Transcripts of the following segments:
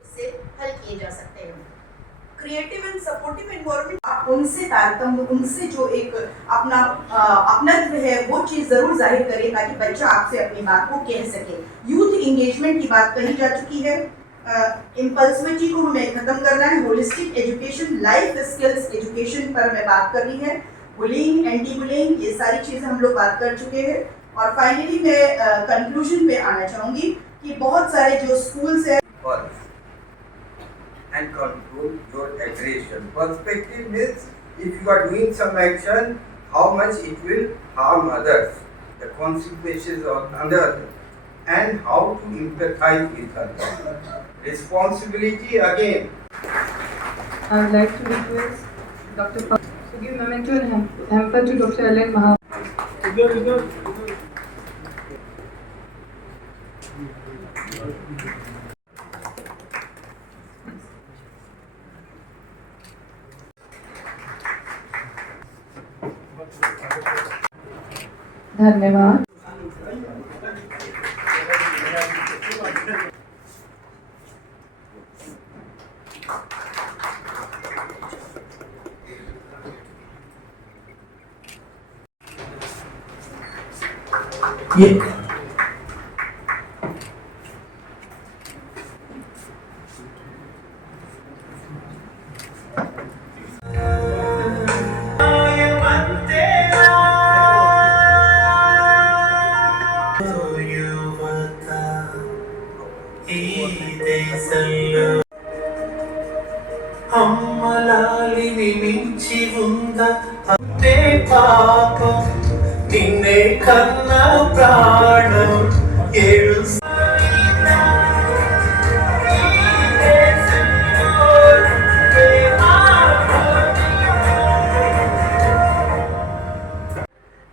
से हल किए जा सकते हैं। क्रिएटिव एंड सपोर्टिव एनवायरनमेंट, उनसे तारतम्य, उनसे जो एक अपना अपनत्व है वो चीज जरूर जाहिर करें ताकि बच्चा आपसे अपनी बात को कह सके। यूथ इंगेजमेंट की बात कही जा चुकी है। इम्पल्सिविटी को हमें खत्म करना है। Holistic education, life skills education पर मैं बात कर रही है। बुलिंग, एंटी बुलिंग, ये सारी चीजें हम लोग बात कर चुके हैं। और फाइनली मैं कंक्लूजन पे आना चाहूंगी कि बहुत सारे जो स्कूल्स है and control your aggression. Perspective means if you are doing some action, how much it will harm others, the consequences of others, and how to empathize with others. Responsibility again. I would like to request Dr. to give memento and hamper to Dr. Ellen Maha. धन्यवाद। అమ్మలాలిని మించి ఉంద అంతే పాపం నిన్నే కన్న ప్రాణం ఏడు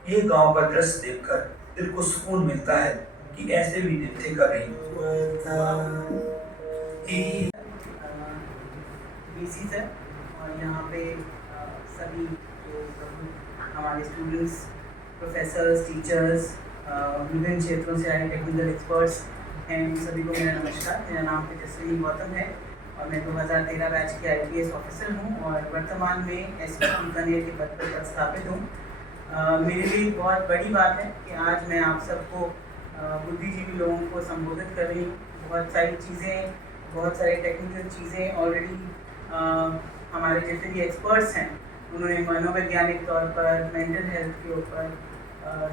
ये गांव का दृश्य देखकर दिल को सुकून मिलता है कि ऐसे भी दिन थे कभी। बीसी है और यहाँ पे सभी जो हमारे स्टूडेंट्स, प्रोफेसर्स, टीचर्स, विभिन्न क्षेत्रों से आए टेक्निकल एक्सपर्ट्स हैं, उन सभी को मेरा नमस्कार। मेरा नाम तेजस्विनी गौतम है और मैं 2013 बैच के IPS ऑफिसर हूँ और वर्तमान में SP बीकानेर के पद पर स्थापित हूँ। मेरे लिए बहुत बड़ी बात है कि आज मैं आप सबको बुद्धिजीवी लोगों को संबोधित कर रही हूँ। बहुत सारी चीज़ें, बहुत सारी टेक्निकल चीज़ें ऑलरेडी हमारे जितने भी एक्सपर्ट्स हैं उन्होंने मनोवैज्ञानिक तौर पर, मेंटल हेल्थ के ऊपर,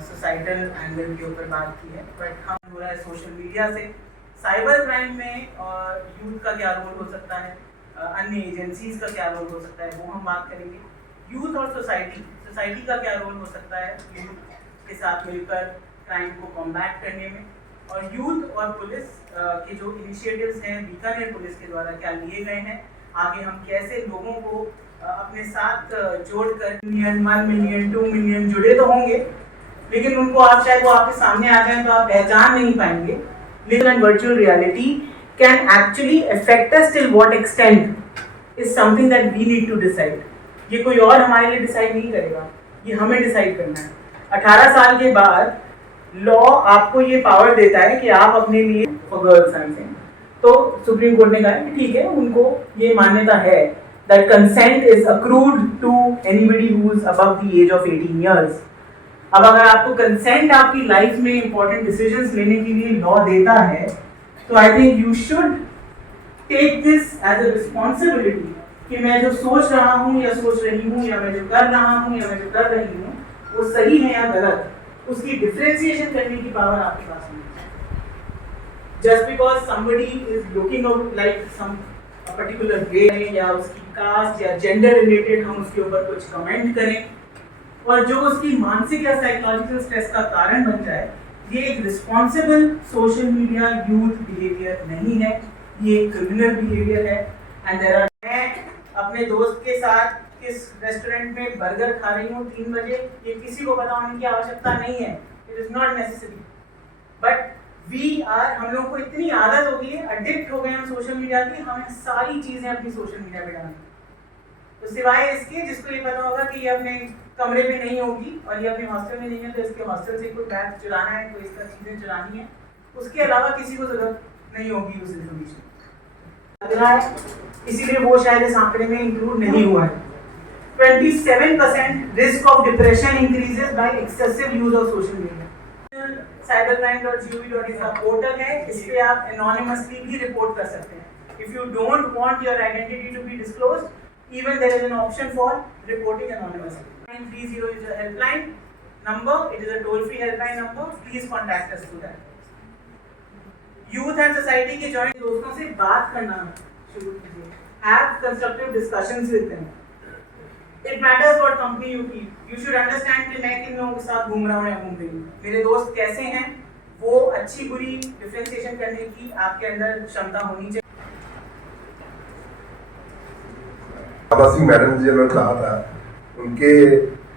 सोसाइटल एंगल के ऊपर बात की है। बट हम हो रहा है सोशल मीडिया से, साइबर क्राइम में और यूथ का क्या रोल हो सकता है, अन्य एजेंसीज का क्या रोल हो सकता है, वो हम बात करेंगे। यूथ और सोसाइटी का क्या रोल हो सकता है यूथ के साथ मिलकर क्राइम को कॉम्बैट करने में, और यूथ और पुलिस के जो इनिशिएटिव्स हैं बीकानेर पुलिस के द्वारा क्या लिए गए हैं, आगे हम कैसे लोगों को अपने साथ जोड़कर 1 मिलियन 2 मिलियन जुड़े तो होंगे, लेकिन उनको आप शायद वो आपके सामने आ जाए तो आप पहचान नहीं पाएंगे। लेकिन virtual reality can actually affect us till what extent is something that we need to decide. ये कोई और हमारे लिए डिसाइड नहीं करेगा, ये हमें डिसाइड करना है। 18 साल के बाद लॉ आपको ये पावर देता है कि आप अपने लिए गर्ल्स हैं, तो सुप्रीम कोर्ट ने कहा कि ठीक है, उनको ये मान्यता है that consent is accrued to anybody who is above the age of 18 years. अब अगर आपको कंसेंट आपकी लाइफ में इंपॉर्टेंट डिसीजंस लेने के लिए लॉ देता है, तो I think you should take this as a responsibility कि मैं जो सोच रहा हूँ या सोच रही हूँ, या मैं जो कर रहा हूँ या मैं जो कर रही हूँ, वो सही है या गलत, उसकी डिफरेंशिएशन करने की पावर आपके पास नहीं है। Just because somebody is looking out like some a particular way, या उसकी कास्ट या जेंडर रिलेटेड हम उसके ऊपर कुछ कमेंट करें और जो उसकी मानसिक या साइकोलॉजिकल स्ट्रेस का कारण बन जाए, ये एक responsible social media youth behaviour नहीं है, ये क्रिमिनल बिहेवियर है। एंड देयर आर, मैं अपने दोस्त के साथ किस रेस्टोरेंट में बर्गर खा रही हूँ 3 बजे, ये किसी को पता होने की आवश्यकता नहीं है, it is not necessary. But हम लोगों को इतनी आदत हो गई है, एडिक्ट हो गए हम सोशल मीडिया की, हमें सारी चीजें अपनी सोशल मीडिया पे डालनी, तो सिवाय इसके जिसको ये पता होगा कि ये अपने कमरे में नहीं होगी और ये अपने हॉस्टल में नहीं है तो इसके हॉस्टल से कोई बैग चुराना है, कोई इसका चीज़ें चुरानी है, उसके अलावा किसी को ज़रूरत नहीं होगी उस इन्फॉर्मेशन लग रहा है, इसीलिए वो शायद इस आंकड़े में इंक्लूड नहीं हुआ है। 27% risk of depression increases by excessive use of social media. cybercrime.gov.in का पोर्टल है, इस पे आप एनोनिमसली भी रिपोर्ट कर सकते हैं। If you don't want your identity to be disclosed, even there is an option for reporting anonymously. 930 is a helpline number. It is a toll-free helpline number. Please contact us through that. Youth and society के joint दोस्तों से बात करना शुरू कीजिए. Have constructive discussions with them. It matters what company you keep. You should understand कि मैं किन लोगों के साथ घूम रहा हूँ या घूम रही हूँ. मेरे दोस्त कैसे हैं? वो अच्छी बुरी डिफरेंशिएशन करने की आपके अंदर क्षमता होनी चाहिए. बाबा सिंह मैडम जी ने कहा था, उनके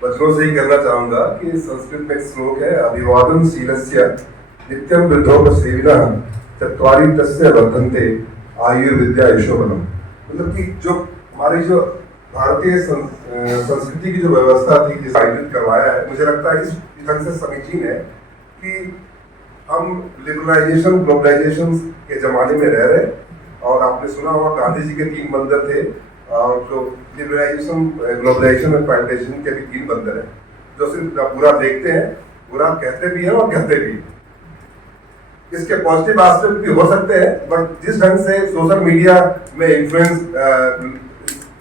वचनों से ही करना चाहूंगा कि संस्कृत में एक श्लोक है, अभिवादन शीलस्य नित्यम वृद्धोपसेविनः चत्वारि तस्य वर्धन्ते आयुर्विद्या यशोबलम। मतलब कि जो हमारी जो भारतीय संस्कृति की जो व्यवस्था थी जिसे आयोजित करवाया है, मुझे लगता है इस ढंग से समीचीन है कि हम लिबरलाइजेशन ग्लोबलाइजेशन के जमाने में रह रहे, और आपने सुना होगा गांधी जी के 3 बंदर थे, और जो लिबरलाइजेशन ग्लोबलाइजेशन और प्लांटेशन के भी 3 बंदर हैं, जो सिर्फ बुरा देखते हैं, बुरा कहते भी हैं और कहते भी हैं। इसके पॉजिटिव एस्पेक्ट भी हो सकते हैं, बट जिस ढंग से सोशल मीडिया में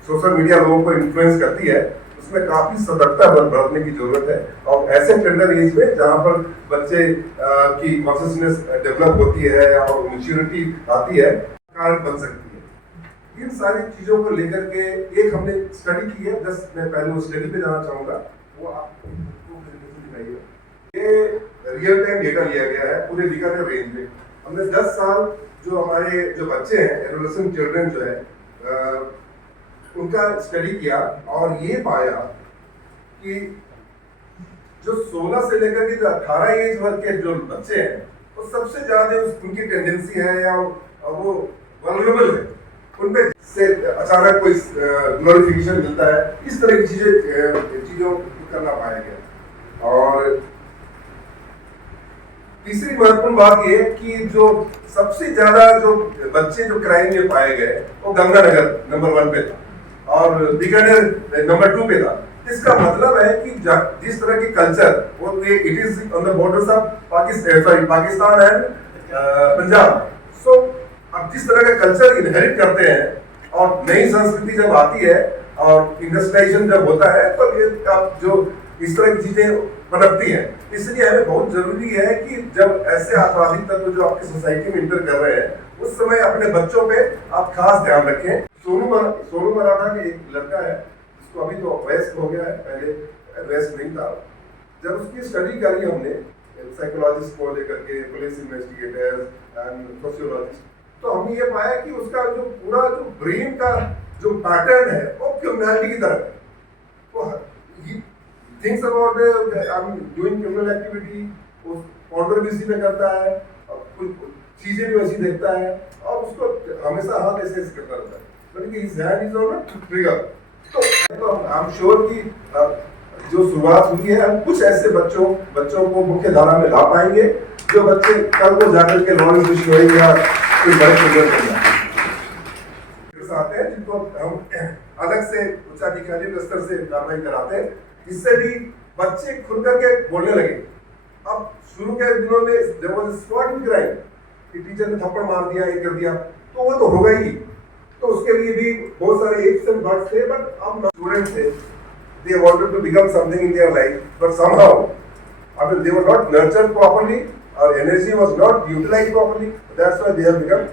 सोशल मीडिया लोगों को इन्फ्लुएंस करती है, उसमें काफी सतर्कता बरतने की जरूरत है। और ऐसे टेंडर एज में जहाँ पर बच्चे की कॉन्शियसनेस डेवलप होती है और मैच्योरिटी आती है, कारण बन सकती है। इन सारी चीजों को लेकर के एक हमने स्टडी की है, जस्ट मैं पहले वो स्टडी पे जाना चाहूंगा, वो आपको दिखाइए। ये रियल टाइम डेटा लिया गया है पूरे बीकानेर रेंज में। हमने 10 साल जो हमारे जो बच्चे हैं, एडोलेसेंट चिल्ड्रन जो है, उनका स्टडी किया और ये पाया कि जो 16 से लेकर के जो 18 एज वर्ग के जो बच्चे हैं, वो सबसे ज्यादा उनकी टेंडेंसी है या वो वल्नरेबल है, उनपे से अचानक कोई ग्लोरिफिकेशन मिलता है, इस तरह की चीजों करना पाया गया। और तीसरी महत्वपूर्ण बात ये कि जो सबसे ज्यादा जो बच्चे जो क्राइम में पाए गए, वो गंगानगर नंबर 1 पे था और बीकानेर नंबर 2 पे था। इसका मतलब है कि जिस तरह की कल्चर वो it is on the borders of Pakistan and Punjab. So अब जिस तरह का कल्चर इनहेरिट करते हैं और नई संस्कृति जब आती है और इंडस्ट्रियलाइजेशन जब होता है, तो ये अब जो इस तरह की चीजें पनपती हैं। इसलिए हमें बहुत जरूरी है कि जब ऐसे आपराधिक तत्व जो आपकी सोसाइटी में इंटर कर रहे हैं, उस समय अपने बच्चों पे आप खास ध्यान रखें। सोनू मराठा के एक लड़का है जिसको अभी तो अरेस्ट हो गया है, पहले अरेस्ट नहीं था। जब उसकी स्टडी करी हमने साइकोलॉजिस्ट को लेकर के, पुलिस इन्वेस्टिगेटर्स एंड सोशियोलॉजिस्ट, तो हमने ये पाया कि उसका जो पूरा जो ब्रेन का जो पैटर्न है वो क्रिमिनलिटी की तरफ है। वो thinks about I am doing criminal activity, वो ऑर्डर भी इसी में करता है और कुछ चीजें भी वैसी देखता है और उसको हमेशा हाथ ऐसे करता रहता है, मतलब कि his hand is on trigger. तो आई एम श्योर कि जो शुरुआत हुई है, हम कुछ ऐसे बच्चों को मुख्य धारा में ला पाएंगे जो बच्चे कल को जाकर के लॉ इन्फोर्समेंट या कोई बड़े प्रोजेक्ट आते हैं, जिनको हम अलग से उच्चाधिकारी स्तर से कार्रवाई कराते हैं, इससे भी बच्चे खुल करके बोलने लगे। अब शुरू के दिनों में जब वो स्पॉट क्राइम कि टीचर ने थप्पड़ मार दिया, ये कर दिया, तो वो तो होगा ही। तो उसके लिए भी बहुत सारे एप्स एंड बर्ड्स थे, बट अब स्टूडेंट्स थे, they wanted to become something in their life, but somehow they were not nurtured properly, our energy was not utilized properly, that's why they have become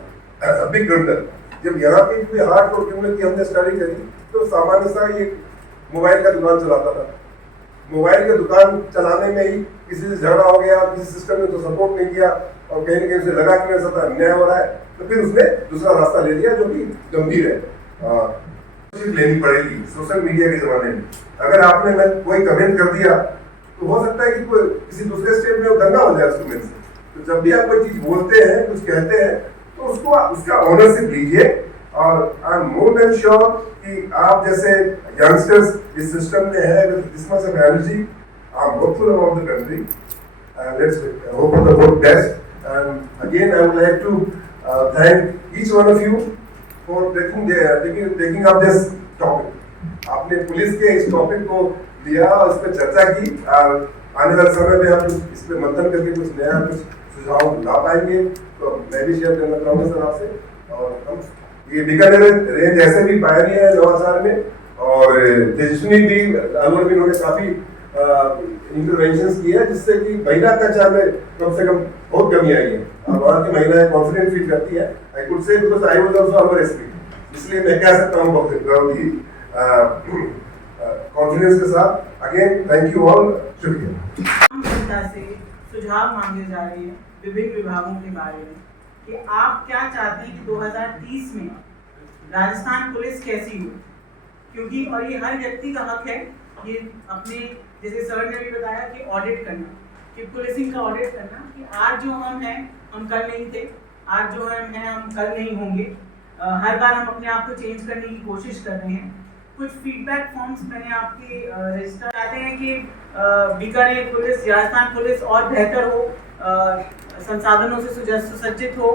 a big criminal। जब यहाँ पे भी hard core criminal की हमने study करी, तो सामान्य सा ये मोबाइल का दुकान चलाता था, मोबाइल का दुकान चलाने में ही किसी से झगड़ा हो गया, किसी सिस्टम ने तो सपोर्ट नहीं किया और कहीं ना कहीं उसे लगा कि मेरे साथ अन्याय हो रहा है, तो फिर उसने दूसरा रास्ता ले लिया जो कि गंभीर है। लेनी पड़ेगी सोशल मीडिया के जमाने में। अगर आपने कोई कमेंट कर दिया तो हो सकता है कि कोई किसी दूसरे स्टेट में वो दंगा हो जाए उस कमेंट से। तो जब भी आप कोई चीज बोलते हैं, कुछ कहते हैं, तो उसको उसका ऑनरशिप लीजिए और I am more than sure कि आप जैसे यंगस्टर्स इस सिस्टम में है with this much of energy, I am hopeful about the country, let's hope for the best. And again I would like to thank each one of you for taking up this topic. आपने police के इस topic को लिया और इस पर चर्चा की, और आने वाले समय में हम इस पर मंथन करके कुछ नया कुछ सुझाव ला पाएंगे, तो मैं भी शेयर करना चाहूँगा सर आपसे। और हम ये बीकानेर रेंज ऐसे भी पायनियर है नवाचार में, और तेजस्विनी भी अलवर में उन्होंने काफ़ी इंटरवेंशंस किया है, जिससे कि महिला अत्याचार में कम से कम बहुत कमी आई है और वहाँ की महिलाएं कॉन्फिडेंट फील करती है। I could say because I was also Alwar SP, इसलिए मैं कह सकता हूँ बहुत कॉन्फिडेंस के साथ। अगेन थैंक यू ऑल, शुक्रिया। आम जनता से सुझाव मांगे जा रहे हैं विभिन्न विभागों के बारे में कि आप क्या चाहते हैं कि 2030 में राजस्थान पुलिस कैसी हो, क्योंकि और ये हर व्यक्ति का हक है ये अपने, जैसे सर ने भी बताया कि ऑडिट करना, कि पुलिसिंग का ऑडिट करना, कि आज जो हम हैं हम कल नहीं थे, आज जो हम हैं हम कल नहीं होंगे। हर बार हम अपने आप को चेंज करने की कोशिश कर रहे हैं। कुछ फीडबैक फॉर्म्स मैंने आपके रजिस्टर चाहते हैं कि बीकानेर पुलिस, राजस्थान पुलिस और बेहतर हो, संसाधनों से सुसज्जित हो।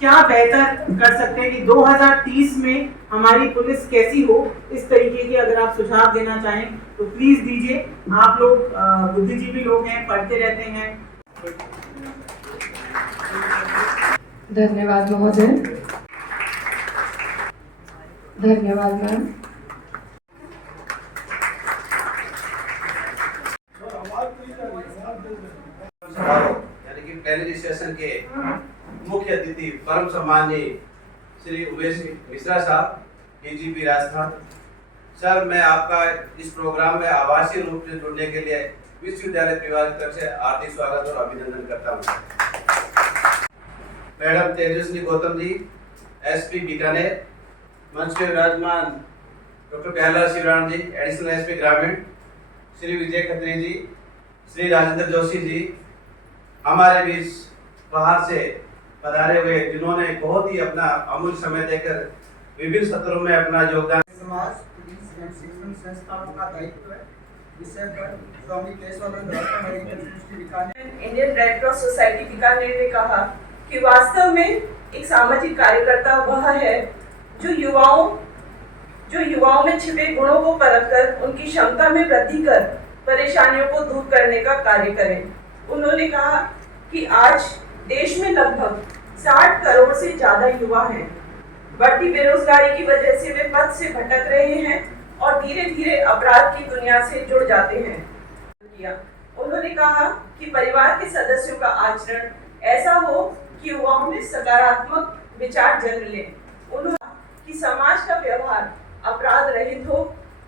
क्या बेहतर कर सकते हैं कि 2030 में हमारी पुलिस कैसी हो, इस तरीके के अगर आप सुझाव देना चाहें तो प्लीज दीजिए। आप लोग बुद्धिजीवी लोग हैं, पढ़ते रहते हैं। धन्यवाद महोदय। धन्यवाद मैम। यानी कि प्लेनरी सेशन के मुख्य अतिथि परम सम्माननीय श्री उमेश मिश्रा साहब, डीजीपी राजस्थान। सर, मैं आपका इस प्रोग्राम में आभासी रूप से जुड़ने के लिए विश्वविद्यालय परिवार की तरफ से हार्दिक स्वागत और अभिनंदन करता हूँ। Madam Tejaswini Gautam ji, SP Bikaner. मंच के विराजमान डॉक्टर प्याला शिवराम जी, एडिशनल एसपी ग्रामीण। श्री विजय खत्री जी, श्री राजेंद्र जोशी जी, हमारे बीच बाहर से पधारे हुए, जिन्होंने बहुत ही अपना अमूल्य समय देकर विभिन्न सत्रों में अपना योगदान। समाज पुलिस एवं शिक्षण संस्थानों का दायित्व है। विषय पर Swami Keshavanand Indian Red Cross Society Bikaner ने कहा कि वास्तव में एक सामाजिक कार्यकर्ता वह है जो युवाओं में छिपे गुणों को परखकर उनकी क्षमता में वृद्धि कर परेशानियों को दूर करने का कार्य करें। उन्होंने कहा कि आज देश में लगभग 60 करोड़ से ज्यादा युवा हैं। बढ़ती बेरोजगारी की वजह से वे पथ से भटक रहे हैं और धीरे धीरे अपराध की दुनिया से जुड़ जाते हैं। उन्होंने कहा कि परिवार के सदस्यों का आचरण ऐसा हो कि युवाओं में सकारात्मक विचार जन्म ले। उन्होंने कहा कि समाज का व्यवहार अपराध रहित हो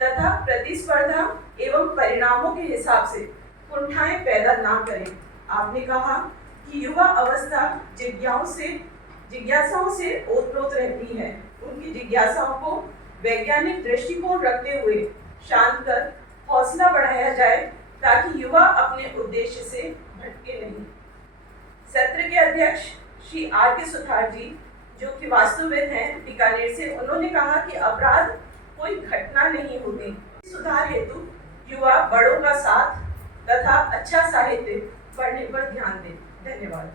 तथा प्रतिस्पर्धा एवं परिणामों के हिसाब से कुंठाएं पैदा ना करें। आपने कहा कि युवा अवस्था जिज्ञासाओं से ओतप्रोत रहती है। उनकी जिज्ञासाओं को वैज्ञानिक दृष्टिकोण रखते हुए शांत कर हौसला बढ़ाया जाए ताकि युवा अपने उद्देश्य से भटके नहीं। सत्र के अध्यक्ष श्री आर के सुथार जी, जो कि वास्तुविद हैं बीकानेर से, उन्होंने कहा कि अपराध कोई घटना नहीं होती। सुधार हेतु युवा बड़ों का साथ तथा अच्छा साहित्य पढ़ने पर ध्यान दें। धन्यवाद।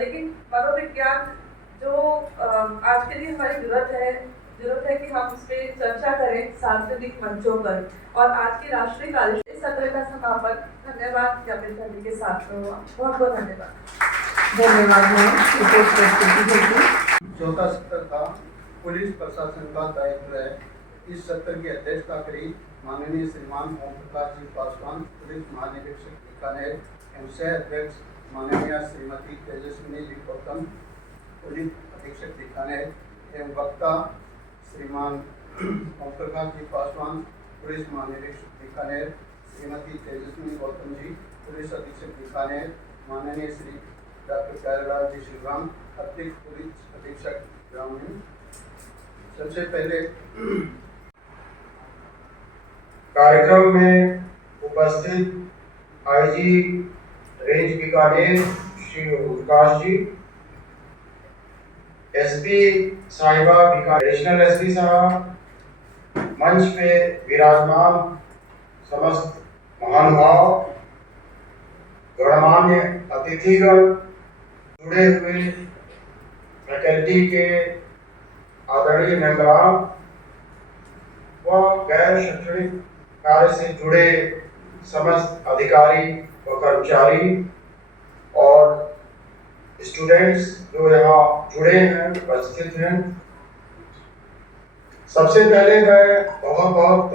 लेकिन मनोविज्ञान जो आज के लिए हमारी जरूरत है कि हम उस पर चर्चा करें सांस्कृतिक मंचों पर। और आज के राष्ट्रीय कार्यक्रम सत्र का समापन धन्यवाद ज्ञापित करने के साथ में हुआ। बहुत बहुत धन्यवाद। चौथा सत्र था पुलिस प्रशासन का दायित्व है। इस सत्र की अध्यक्षता करी माननीय श्रीमान ओम प्रकाश जी पासवान, पुलिस महानिरीक्षक बीकानेर, एवं सह अध्यक्ष माननीय श्रीमती तेजस्विनी जी गौतम, पुलिस अधीक्षक बीकानेर, एवं वक्ता श्रीमान ओम प्रकाश जी पासवान, पुलिस महानिरीक्षक बीकानेर, श्रीमती तेजस्विनी गौतम जी, पुलिस अधीक्षक बीकानेर, माननीय श्री डॉक्टर प्यारेलाल जी शिवराम, अतिरिक्त पुलिस अधीक्षक ग्रामीण। सबसे पहले कार्यक्रम में उपस्थित आईजी रेंज बीकानेर श्री विकास जी एसपी साहिबा, एडिशनल एसपी साहब, मंच पे विराजमान समस्त महानुभाव, गणमान्य अतिथिगण, जुड़े हुए फैकल्टी के आदरणीय मेंबरान व गैर शैक्षणिक कार्य से जुड़े समस्त अधिकारी व कर्मचारी और स्टूडेंट्स जो यहाँ जुड़े हैं, उपस्थित हैं, सबसे पहले मैं बहुत बहुत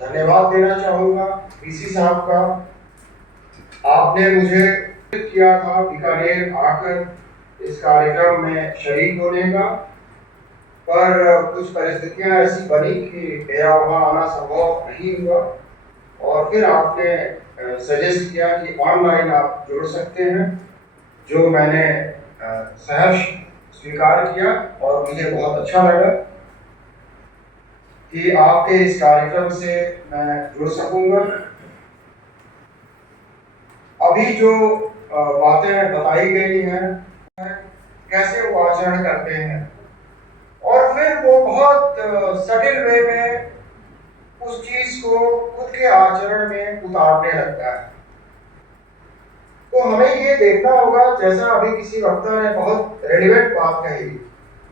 धन्यवाद देना चाहूँगा पीसी साहब का। आपने मुझे किया था बीकानेर आकर इस कार्यक्रम में शरीक होने का, पर कुछ परिस्थितियां ऐसी बनी कि मेरा वहाँ आना संभव नहीं हुआ और फिर आपने सजेस्ट किया कि ऑनलाइन आप जुड़ सकते हैं, जो मैंने सहर्ष स्वीकार किया और मुझे बहुत अच्छा लगा कि आपके इस कार्यक्रम से मैं जुड़ सकूंगा। अभी जो बातें बताई गई हैं, कैसे वो आचरण करते हैं और फिर वो बहुत सटिल वे में उस चीज को खुद के आचरण में उतारने लगता है। तो हमें ये देखना होगा, जैसा अभी किसी वक्ता ने बहुत रेलिवेंट बात कही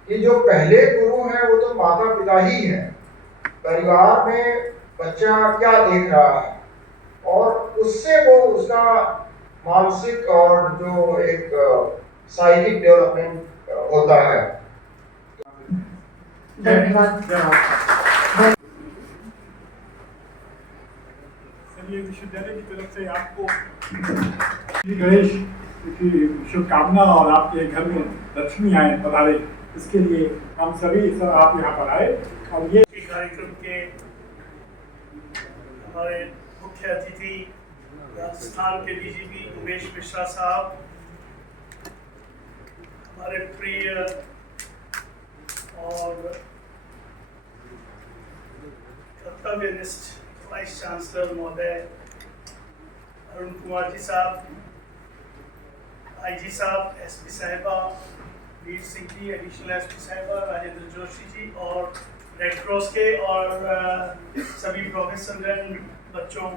कि जो पहले गुरु हैं वो तो माता पिता ही हैं। परिवार में बच्चा क्या देख रहा है और उससे वो उसका मानसिक और जो एक साइकिक डेवलपमेंट होता है। विश्वविद्यालय की तरफ से आपको श्री गणेश की शुभकामना और आपके घर में लक्ष्मी आए पधारे, इसके लिए हम सभी सर आप यहाँ पर आए। और ये कार्यक्रम के हमारे मुख्य अतिथि राजस्थान के डीजीपी उमेश मिश्रा साहब, हमारे प्रिय और कर्तव्यनिष्ठ वाइस चांसलर महोदय अरुण कुमार जी साहब, आईजी साहब, एसपी साहिबा वीर सिंह जी, एडिशनल एसपी साहिबा राजेंद्र जोशी जी, और रेड क्रॉस के और सभी प्रोफेसर बच्चों,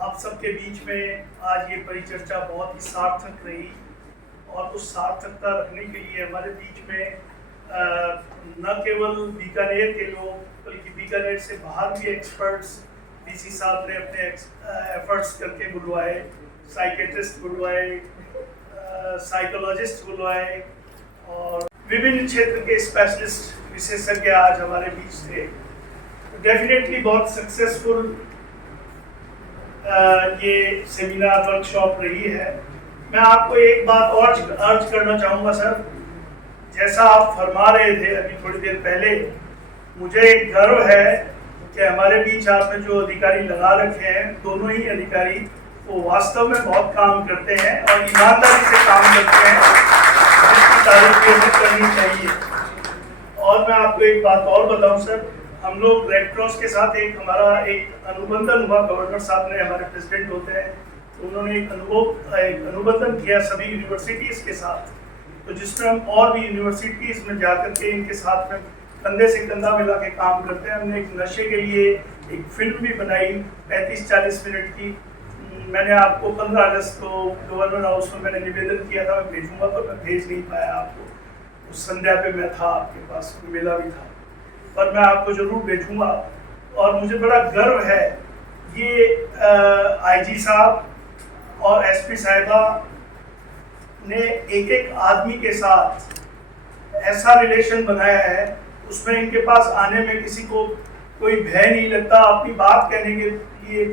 आप सबके बीच में आज ये परिचर्चा बहुत ही सार्थक रही और उस सार्थकता रखने के लिए हमारे बीच में न केवल बीकानेर के लोग बल्कि बीकानेर से बाहर भी एक्सपर्ट्स डीसी साहब ने अपने एफर्ट्स करके बुलवाए, साइकेट्रिस्ट बुलवाए, साइकोलॉजिस्ट बुलवाए और विभिन्न क्षेत्र के स्पेशलिस्ट विशेषज्ञ आज हमारे बीच थे। डेफिनेटली बहुत सक्सेसफुल ये सेमिनार वर्कशॉप रही है। मैं आपको एक बात और अर्ज करना चाहूँगा सर, जैसा आप फरमा रहे थे अभी थोड़ी देर पहले, मुझे एक गर्व है कि हमारे बीच आपने जो अधिकारी लगा रखे हैं, दोनों ही अधिकारी वो वास्तव में बहुत काम करते हैं और ईमानदारी से काम करते हैं, जिसकी तारीफ करनी चाहिए। और मैं आपको एक बात और बताऊं सर, हम लोग रेड क्रॉस के साथ हमारा एक अनुबंधन हुआ, गवर्नर साहब ने, हमारे प्रेसिडेंट होते हैं, तो उन्होंने एक अनुबंधन किया सभी यूनिवर्सिटीज़ के साथ, तो जिसमें हम और भी यूनिवर्सिटीज़ में जाकर के इनके साथ में कंधे से कंधा मिला के काम करते हैं। हमने एक नशे के लिए एक फिल्म भी बनाई 35-40 मिनट की। मैंने आपको 15 अगस्त को गवर्नर हाउस में मैंने निवेदन किया था, मैं भेजूंगा, पर मैं भेज नहीं पाया आपको। उस संध्या पे मैं था आपके पास, मेला भी था, पर मैं आपको ज़रूर भेजूंगा। और मुझे बड़ा गर्व है, ये आईजी साहब और एसपी साहिबा ने एक एक आदमी के साथ ऐसा रिलेशन बनाया है, उसमें इनके पास आने में किसी को कोई भय नहीं लगता। अपनी बात कहने के लिए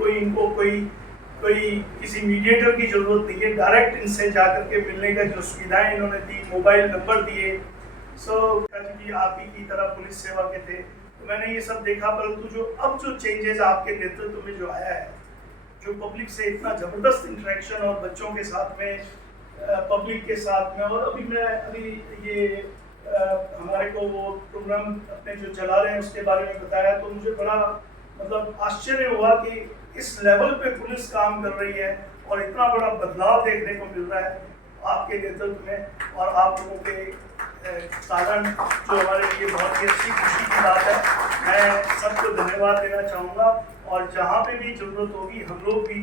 कोई किसी मीडिएटर की जरूरत नहीं है, डायरेक्ट इनसे जाकर के मिलने का जो सुविधाएं इन्होंने दी, मोबाइल नंबर दिए। जी आप ही की तरह पुलिस सेवा के थे, तो मैंने ये सब देखा। परंतु जो चेंजेस आपके नेतृत्व में जो आया है, जो पब्लिक से इतना ज़बरदस्त इंटरेक्शन और बच्चों के साथ में, पब्लिक के साथ में, और अभी ये हमारे को वो प्रोग्राम अपने जो चला रहे हैं उसके बारे में बताया, तो मुझे बड़ा मतलब आश्चर्य हुआ कि इस लेवल पे पुलिस काम कर रही है और इतना बड़ा बदलाव देखने को मिल रहा है आपके नेतृत्व में और आप लोगों के कारण जो हमारे लिए बहुत ही अच्छी खुशी की बात है। मैं सबको धन्यवाद देना चाहूँगा और जहाँ पे भी ज़रूरत होगी हम लोग भी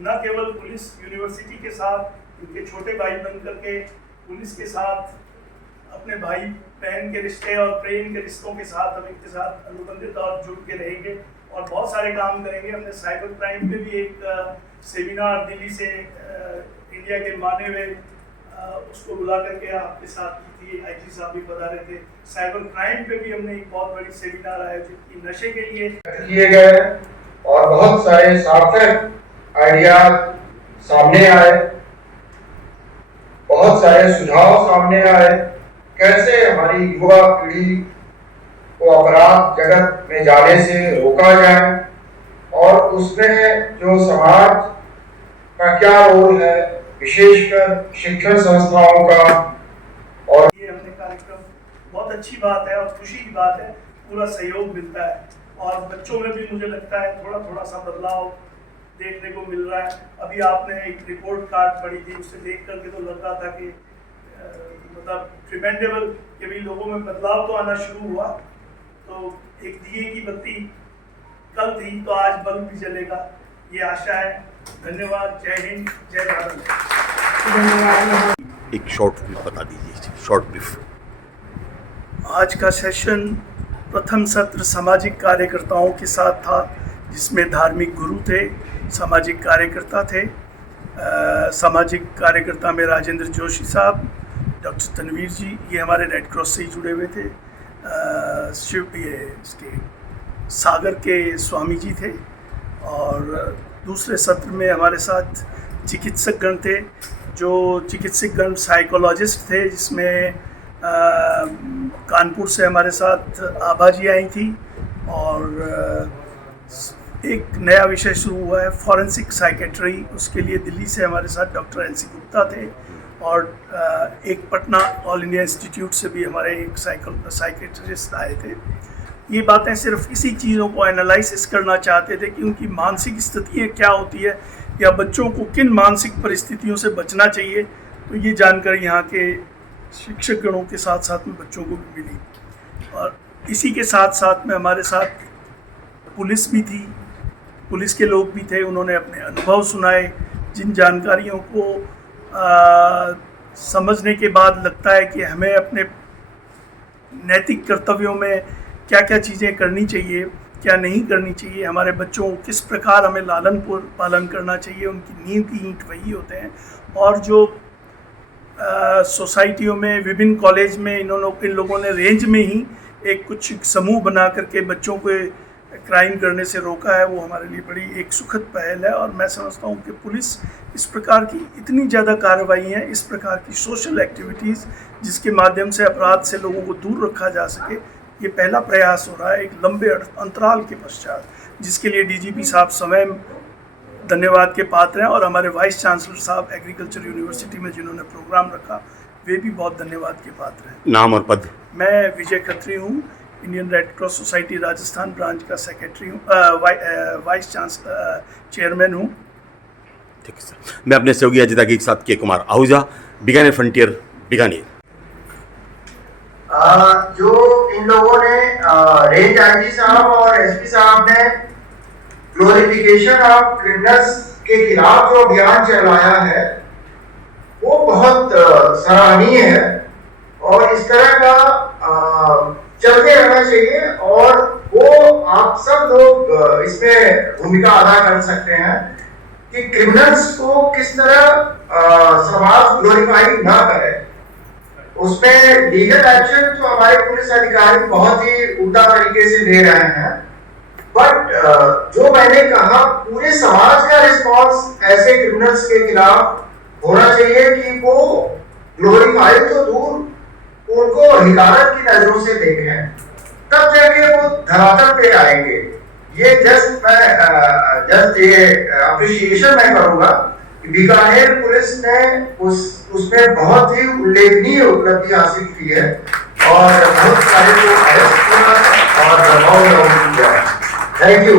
न केवल पुलिस यूनिवर्सिटी के साथ इनके छोटे भाई बन करके पुलिस के साथ अपने भाई बहन के रिश्ते और प्रेम के रिश्तों के साथ हम इनके साथ अनुबंधित और जुड़ के रहेंगे और बहुत सारे काम करेंगे। हमने साइबर क्राइम पे भी एक सेमिनार दिल्ली से इंडिया के माने हुए उसको बुला करके आपके साथ की थी, आईजी साहब भी बता रहे थे। साइबर क्राइम पे भी हमने एक बहुत बड़ी सेमिनार आयोजित की नशे के लिए किए गए और बहुत सारे सार्थक आइडिया सामने आए, बहुत सारे सुझाव सामने आए कैसे हमारी युवा पीढ़ी को अपराध जगत में जाने से रोका जाए और उसमें जो समाज का क्या रोल है, विशेषकर शिक्षण संस्थाओं का। और ये हमने कार्यक्रम बहुत अच्छी बात है और खुशी की बात है, पूरा सहयोग मिलता है और बच्चों में भी मुझे लगता है थोड़ा थोड़ा सा बदलाव देखने को मिल रहा है। अभी आपने एक रिपोर्ट कार्ड पढ़ी थी, उससे देख करके तो लग रहा था कि मतलब ट्रिमेंडेबल कि भी लोगों में बदलाव तो आना शुरू हुआ। तो एक दिए की बत्ती कल थी तो आज बल्ब भी जलेगा, ये आशा है। धन्यवाद। जय हिंद, जय भारत। एक शॉर्ट ब्रीफ बता दीजिए, शॉर्ट ब्रीफ। आज का सेशन प्रथम सत्र सामाजिक कार्यकर्ताओं के साथ था, जिसमें धार्मिक गुरु थे, सामाजिक कार्यकर्ता थे। सामाजिक कार्यकर्ता में राजेंद्र जोशी साहब, डॉक्टर तनवीर जी, ये हमारे रेड क्रॉस से ही जुड़े हुए थे। इसके सागर के स्वामी जी थे और दूसरे सत्र में हमारे साथ चिकित्सकगण थे, जो चिकित्सकगण साइकोलॉजिस्ट थे, जिसमें कानपुर से हमारे साथ आभा जी आई थी और एक नया विषय शुरू हुआ है फॉरेंसिक साइकेट्री, उसके लिए दिल्ली से हमारे साथ डॉक्टर एलसी गुप्ता थे और एक पटना ऑल इंडिया इंस्टीट्यूट से भी हमारे एक साइकेट्रिस्ट आए थे। ये बातें सिर्फ इसी चीज़ों को एनालाइसिस करना चाहते थे कि उनकी मानसिक स्थितियाँ क्या होती है या बच्चों को किन मानसिक परिस्थितियों से बचना चाहिए। तो ये जानकारी यहाँ के शिक्षक गणों के साथ साथ में बच्चों को भी मिली और इसी के साथ साथ में हमारे साथ पुलिस भी थी, पुलिस के लोग भी थे। उन्होंने अपने अनुभव सुनाए, जिन जानकारियों को समझने के बाद लगता है कि हमें अपने नैतिक कर्तव्यों में क्या क्या चीज़ें करनी चाहिए, क्या नहीं करनी चाहिए, हमारे बच्चों को किस प्रकार हमें लालन पालन करना चाहिए, उनकी नींव की ईंट वही होते हैं। और जो सोसाइटियों में विभिन्न कॉलेज में इन लोगों ने रेंज में ही एक कुछ समूह बना करके बच्चों को क्राइम करने से रोका है, वो हमारे लिए बड़ी एक सुखद पहल है। और मैं समझता हूँ कि पुलिस इस प्रकार की इतनी ज़्यादा कार्रवाई हैं, इस प्रकार की सोशल एक्टिविटीज़ जिसके माध्यम से अपराध से लोगों को दूर रखा जा सके, ये पहला प्रयास हो रहा है एक लंबे अंतराल के पश्चात, जिसके लिए डीजीपी साहब स्वयं धन्यवाद के पात्र हैं और हमारे वाइस चांसलर साहब एग्रीकल्चर यूनिवर्सिटी में जिन्होंने प्रोग्राम रखा, वे भी बहुत धन्यवाद के पात्र हैं। नाम और पद? मैं विजय खत्री हूँ, Indian Red Cross society Rajasthan branch का सेक्रेटरी हूँ, वाइस चांसलर चेयरमैन हूँ। ठीक है सर। मैं अपने सहयोगी अजिता के साथ के कुमार आहूजा, बीकानेर फ्रंटियर, बीकानेर। जो इन लोगों ने रेंज आईजी साहब और एसपी साहब ने ग्लोरिफिकेशन ऑफ क्रिमिनल्स के खिलाफ जो अभियान चलाया है वो बहुत सराहनीय है और इस तरह का चलते रहना चाहिए और वो आप सब लोग इसमें भूमिका अदा कर सकते हैं कि क्रिमिनल्स को किस तरह समाज ग्लोरीफाई ना करे। उसमें लीगल एक्शन तो हमारे पुलिस अधिकारी बहुत ही उम्दा तरीके से ले रहे हैं, बट जो मैंने कहा पूरे समाज का रिस्पांस ऐसे क्रिमिनल्स के खिलाफ होना चाहिए कि वो ग्लोरीफाई तो दूर उनको हिकारत की नजरों से देखें, तब जाके वो धरातल पे आएंगे। ये जस्ट ये अप्रिशिएशन मैं करूंगा कि बीकानेर पुलिस ने उसमें बहुत ही उल्लेखनीय उपलब्धि हासिल की है और बहुत सारे लोग अरेस्ट किया और बहुत किया। Thank you.